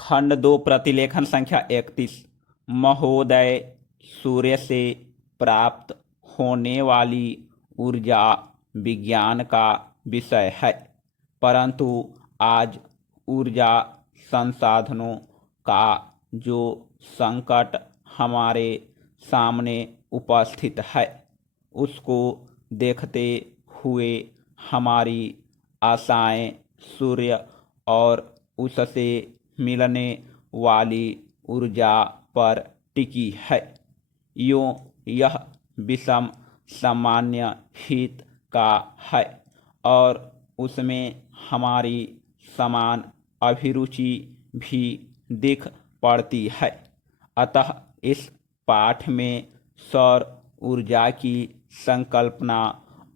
खंड 2 प्रतिलेखन संख्या 31। महोदय, सूर्य से प्राप्त होने वाली ऊर्जा विज्ञान का विषय है, परंतु आज ऊर्जा संसाधनों का जो संकट हमारे सामने उपस्थित है, उसको देखते हुए हमारी आशाएं सूर्य और उससे मिलने वाली ऊर्जा पर टिकी है। यूं यह विषम सामान्य हित का है और उसमें हमारी समान अभिरुचि भी दिख पड़ती है। अतः इस पाठ में सौर ऊर्जा की संकल्पना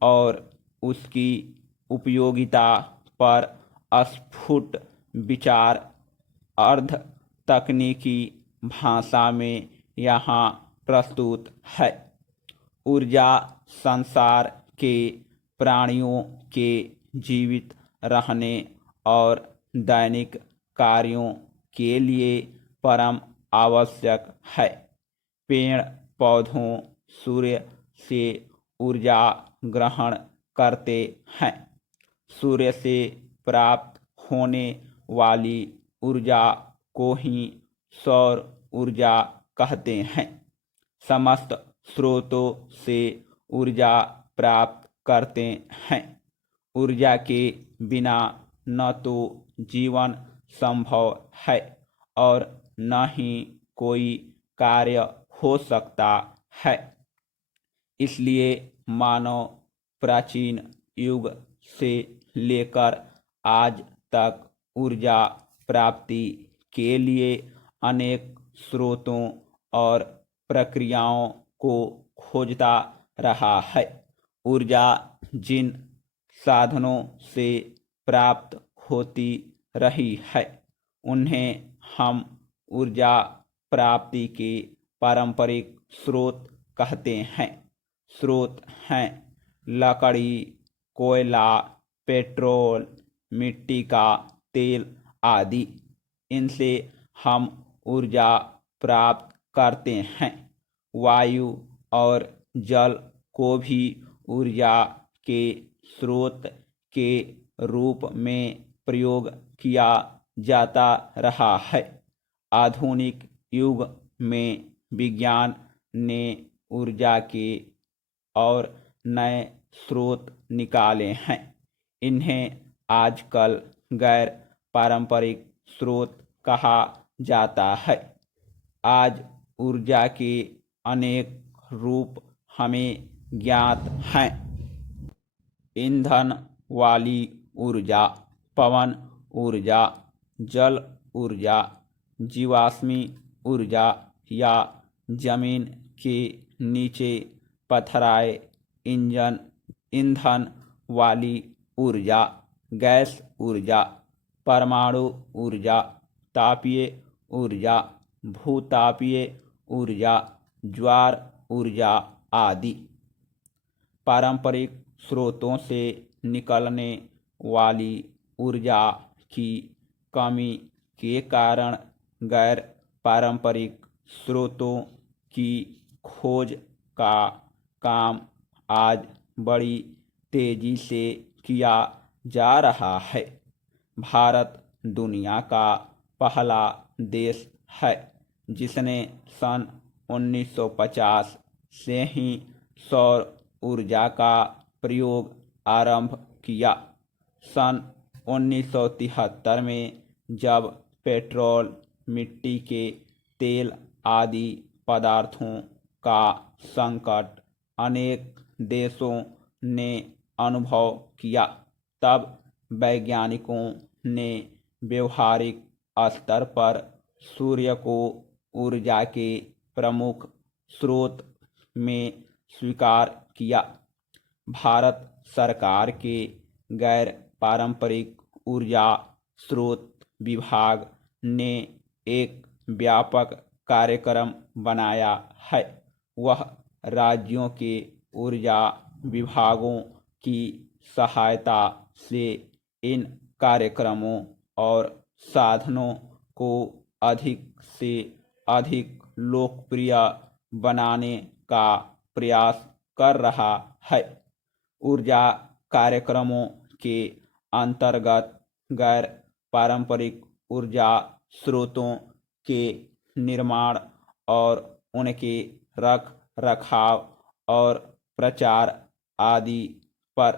और उसकी उपयोगिता पर स्फुट विचार अर्ध तकनीकी भाषा में यहाँ प्रस्तुत है। ऊर्जा संसार के प्राणियों के जीवित रहने और दैनिक कार्यों के लिए परम आवश्यक है। पेड़ पौधों सूर्य से ऊर्जा ग्रहण करते हैं। सूर्य से प्राप्त होने वाली ऊर्जा को ही सौर ऊर्जा कहते हैं। समस्त स्रोतों से ऊर्जा प्राप्त करते हैं। ऊर्जा के बिना न तो जीवन संभव है और न ही कोई कार्य हो सकता है। इसलिए मानव प्राचीन युग से लेकर आज तक ऊर्जा प्राप्ति के लिए अनेक स्रोतों और प्रक्रियाओं को खोजता रहा है। ऊर्जा जिन साधनों से प्राप्त होती रही है, उन्हें हम ऊर्जा प्राप्ति के पारंपरिक स्रोत कहते हैं। स्रोत हैं लकड़ी, कोयला, पेट्रोल, मिट्टी का तेल आदि। इनसे हम ऊर्जा प्राप्त करते हैं। वायु और जल को भी ऊर्जा के स्रोत के रूप में प्रयोग किया जाता रहा है। आधुनिक युग में विज्ञान ने ऊर्जा के और नए स्रोत निकाले हैं। इन्हें आजकल गैर पारंपरिक स्रोत कहा जाता है। आज ऊर्जा के अनेक रूप हमें ज्ञात हैं। ईंधन वाली ऊर्जा, पवन ऊर्जा, जल ऊर्जा, जीवाश्मी ऊर्जा या जमीन के नीचे पथराए ईंधन वाली ऊर्जा, गैस ऊर्जा, परमाणु ऊर्जा, तापीय ऊर्जा, भूतापीय ऊर्जा, ज्वार ऊर्जा आदि। पारंपरिक स्रोतों से निकलने वाली ऊर्जा की कमी के कारण गैर पारंपरिक स्रोतों की खोज का काम आज बड़ी तेजी से किया जा रहा है। भारत दुनिया का पहला देश है जिसने सन 1950 से ही सौर ऊर्जा का प्रयोग आरंभ किया। सन 1973 में जब पेट्रोल, मिट्टी के तेल आदि पदार्थों का संकट अनेक देशों ने अनुभव किया, तब वैज्ञानिकों ने व्यवहारिक स्तर पर सूर्य को ऊर्जा के प्रमुख स्रोत में स्वीकार किया। भारत सरकार के गैर पारंपरिक ऊर्जा स्रोत विभाग ने एक व्यापक कार्यक्रम बनाया है। वह राज्यों के ऊर्जा विभागों की सहायता से इन कार्यक्रमों और साधनों को अधिक से अधिक लोकप्रिय बनाने का प्रयास कर रहा है। ऊर्जा कार्यक्रमों के अंतर्गत गैर पारंपरिक ऊर्जा स्रोतों के निर्माण और उनके रख रखाव और प्रचार आदि पर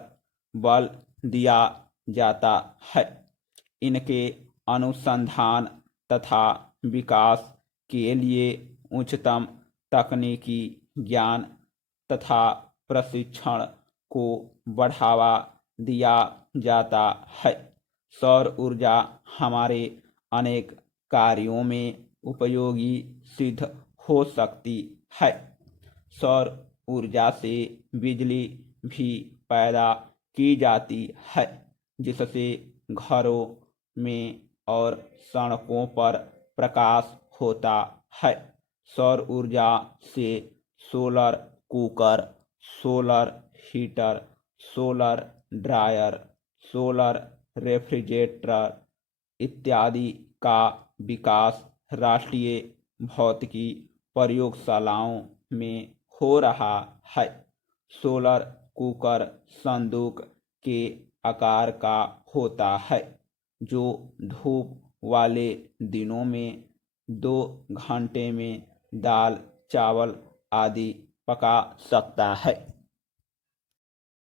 बल दिया जाता है। इनके अनुसंधान तथा विकास के लिए उच्चतम तकनीकी ज्ञान तथा प्रशिक्षण को बढ़ावा दिया जाता है। सौर ऊर्जा हमारे अनेक कार्यों में उपयोगी सिद्ध हो सकती है। सौर ऊर्जा से बिजली भी पैदा की जाती है, जिससे घरों में और सड़कों पर प्रकाश होता है। सौर ऊर्जा से solar cooker, solar heater, solar dryer, solar refrigerator इत्यादि का विकास राष्ट्रीय भौतिकी प्रयोगशालाओं में हो रहा है। सोलर कुकर संदूक के आकार का होता है, जो धूप वाले दिनों में 2 घंटे में दाल, चावल आदि पका सकता है।